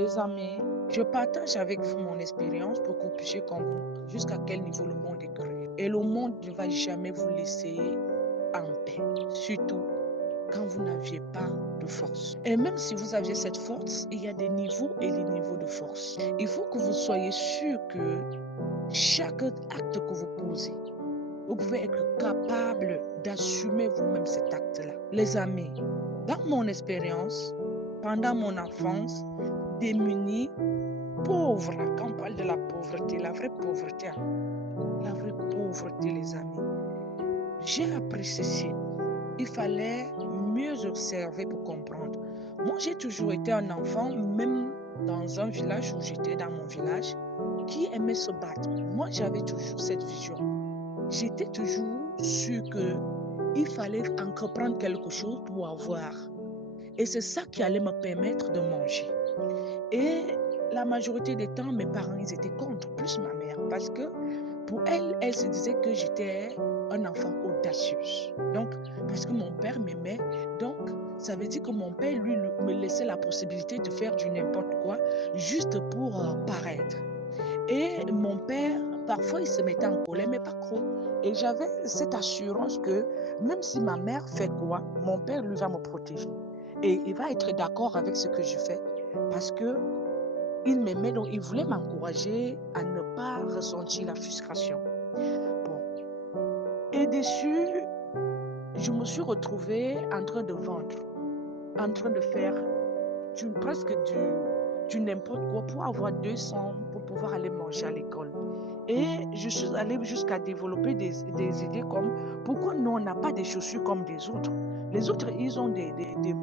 Les amis, je partage avec vous mon expérience pour que vous puissiez comprendre jusqu'à quel niveau le monde est cruel. Et le monde ne va jamais vous laisser en paix, surtout quand vous n'aviez pas de force. Et même si vous aviez cette force, il y a des niveaux et des niveaux de force. Il faut que vous soyez sûr que chaque acte que vous posez, vous pouvez être capable d'assumer vous-même cet acte-là. Les amis, dans mon expérience, pendant mon enfance, démunie, pauvre, quand on parle de la pauvreté, la vraie pauvreté, la vraie pauvreté, les amis, j'ai appris ceci. Il fallait mieux observer pour comprendre. Moi, j'ai toujours été un enfant, même dans un village où j'étais dans mon village, qui aimait se battre. Moi, j'avais toujours cette vision. J'étais toujours sûre que il fallait entreprendre quelque chose pour avoir. Et c'est ça qui allait me permettre de manger. Et la majorité des temps, mes parents, ils étaient contre, plus ma mère, parce que pour elle, elle se disait que j'étais un enfant audacieux. Donc, parce que mon père m'aimait, donc ça veut dire que mon père, lui, me laissait la possibilité de faire du n'importe quoi, juste pour paraître. Et mon père, parfois, il se mettait en colère, mais pas trop. Et j'avais cette assurance que même si ma mère fait quoi, mon père, lui, va me protéger. Et il va être d'accord avec ce que je fais parce que il m'aimait, donc il voulait m'encourager à ne pas ressentir la frustration. Bon. Et dessus, je me suis retrouvée en train de vendre, en train de faire presque du n'importe quoi pour avoir 200 pour pouvoir aller manger à l'école. Et je suis allée jusqu'à développer des idées comme pourquoi nous, on n'a pas des chaussures comme des autres. Les autres, ils ont des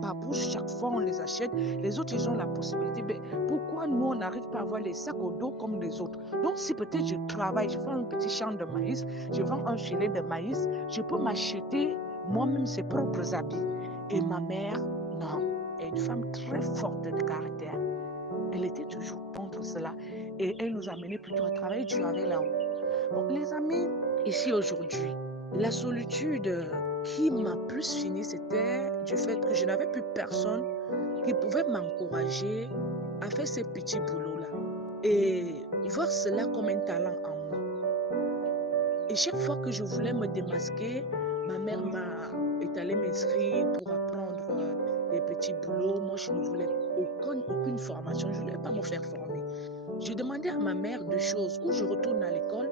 papousses, chaque fois on les achète. Les autres, ils ont la possibilité. Mais pourquoi nous, on n'arrive pas à avoir les sacs au dos comme les autres? Donc, si peut-être je travaille, je fais un petit champ de maïs, je vends un filet de maïs, je peux m'acheter moi-même ses propres habits. Et ma mère, non, est une femme très forte de caractère. Elle était toujours contre cela et elle nous amenait plutôt à travailler dur avec là-haut. Bon, les amis, ici aujourd'hui, la solitude qui m'a plus fini, c'était du fait que je n'avais plus personne qui pouvait m'encourager à faire ces petits boulots-là et voir cela comme un talent en moi. Et chaque fois que je voulais me démasquer, ma mère est allée m'inscrire pour apprendre des petits boulots. Moi, je ne voulais aucune formation. Je ne voulais pas me faire former. Je demandais à ma mère deux choses, ou je retourne à l'école,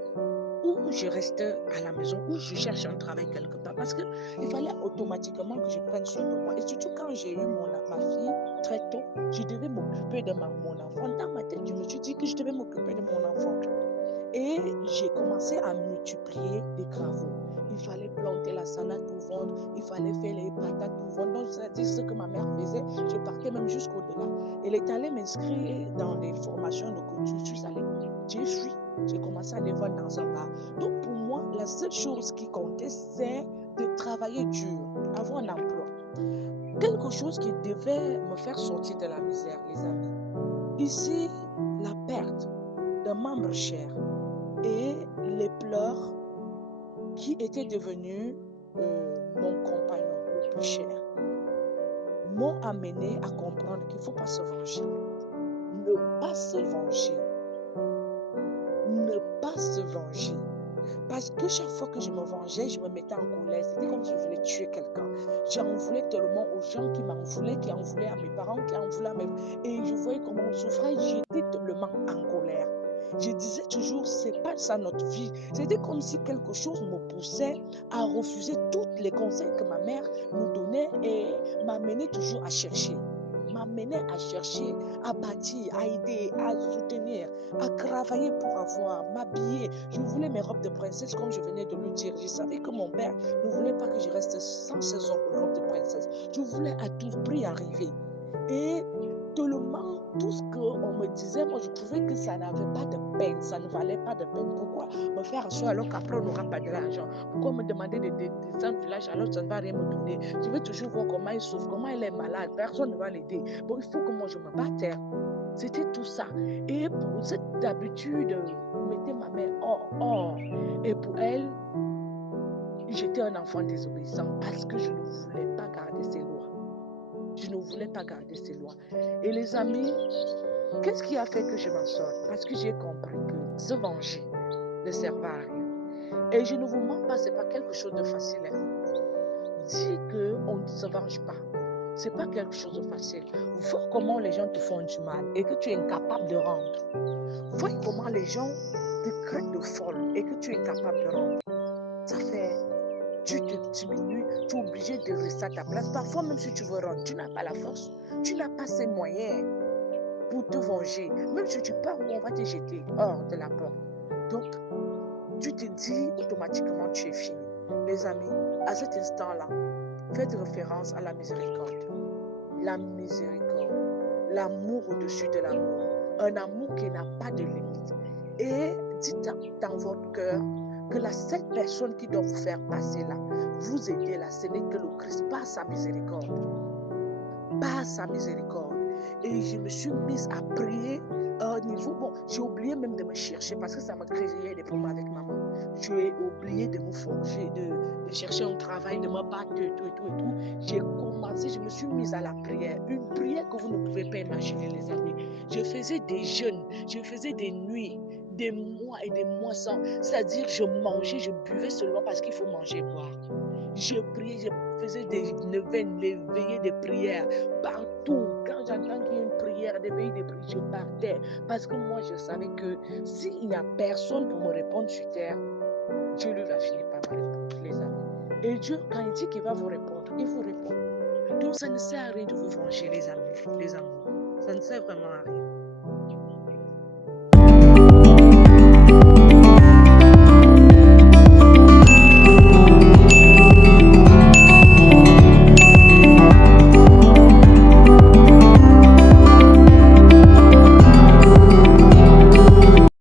ou je reste à la maison, ou je cherche un travail quelque part. Parce qu'il fallait automatiquement que je prenne soin de moi. Et surtout quand j'ai eu ma fille très tôt, je devais m'occuper de mon enfant. Dans ma tête, je me suis dit que je devais m'occuper de mon enfant. Et j'ai commencé à multiplier les travaux. Il fallait planter la salade pour vendre, il fallait faire les patates pour vendre. Donc, c'est ce que ma mère faisait. Je partais même jusqu'au-delà. Elle est allée m'inscrire dans des formations de couture. Je suis allée, j'ai fui. J'ai commencé à les vendre dans un bar. Donc, pour moi, la seule chose qui comptait, c'est de travailler dur, avoir un emploi. Quelque chose qui devait me faire sortir de la misère, les amis. Ici, la perte d'un membre cher et les pleurs qui étaient devenus mon compagnon le plus cher m'ont amené à comprendre qu'il ne faut pas se venger. Ne pas se venger. Ne pas se venger. Parce que chaque fois que je me vengeais, je me mettais en colère. C'était comme si je voulais tuer quelqu'un. J'en voulais tellement aux gens qui m'en voulaient, qui en voulaient à mes parents, qui en voulaient à mes... Et je voyais comment on souffrait. J'étais tellement en colère. Je disais toujours, c'est pas ça notre vie. C'était comme si quelque chose me poussait à refuser tous les conseils que ma mère nous donnait et m'amenait toujours à chercher. M'amenait à chercher, à bâtir, à aider, à soutenir, à travailler pour avoir, m'habiller. Je voulais mes robes de princesse comme je venais de le dire. Je savais que mon père ne voulait pas que je reste sans ces robes de princesse. Je voulais à tout prix arriver. Et tellement tout ce qu'on me disait, moi je trouvais que ça n'avait pas de peine, ça ne valait pas de peine. Pourquoi me faire asseoir alors qu'après on n'aura pas de l'argent? Pourquoi me demander de descendre du village alors que ça ne va rien me donner? Je veux toujours voir comment il souffre, comment il est malade, personne ne va l'aider. Bon, il faut que moi je me batte. C'était tout ça. Et pour cette habitude, mettait ma mère hors. Et pour elle, j'étais un enfant désobéissant parce que je ne voulais pas garder ses lois. Je ne voulais pas garder ses lois. Et les amis, Qu'est-ce qui a fait que je m'en sorte? Parce que j'ai compris que se venger ne sert pas à rien. Et je ne vous mens pas, ce n'est pas quelque chose de facile. Dis qu'on ne se venge pas. Ce n'est pas quelque chose de facile. Vois comment les gens te font du mal et que tu es incapable de rendre. Vois comment les gens te traitent de folle et que tu es incapable de rendre. Ça fait, tu te diminues, tu es obligé de rester à ta place. Parfois, même si tu veux rendre, tu n'as pas la force, tu n'as pas ces moyens pour te venger. Même si tu pars, on va te jeter hors de la porte. Donc, tu te dis automatiquement tu es fini. Les amis, à cet instant-là, faites référence à la miséricorde. La miséricorde, l'amour au-dessus de l'amour, un amour qui n'a pas de limite. Et dites dans votre cœur que la seule personne qui doit vous faire passer là, vous aider là, ce n'est que le Christ, par sa miséricorde. Par sa miséricorde. Et je me suis mise à prier à un niveau, bon, j'ai oublié même de me chercher parce que ça me créait des problèmes avec maman. J'ai oublié de me forger, de chercher un travail, de me battre, tout. J'ai commencé, je me suis mise à la prière. Une prière que vous ne pouvez pas imaginer, les amis. Je faisais des jeûnes, je faisais des nuits, des mois et des mois sans. C'est-à-dire, je mangeais, je buvais seulement parce qu'il faut manger et boire. Je priais, je faisais des neuvaines, des veillées de prière partout. Quand j'entends qu'il y a une prière, des veillées de prière, je partais. Parce que moi, je savais que s'il n'y a personne pour me répondre sur terre, Dieu lui va finir par me répondre, les amis. Et Dieu, quand il dit qu'il va vous répondre, il vous répond. Donc, ça ne sert à rien de vous venger, les amis, les amours. Ça ne sert vraiment à rien.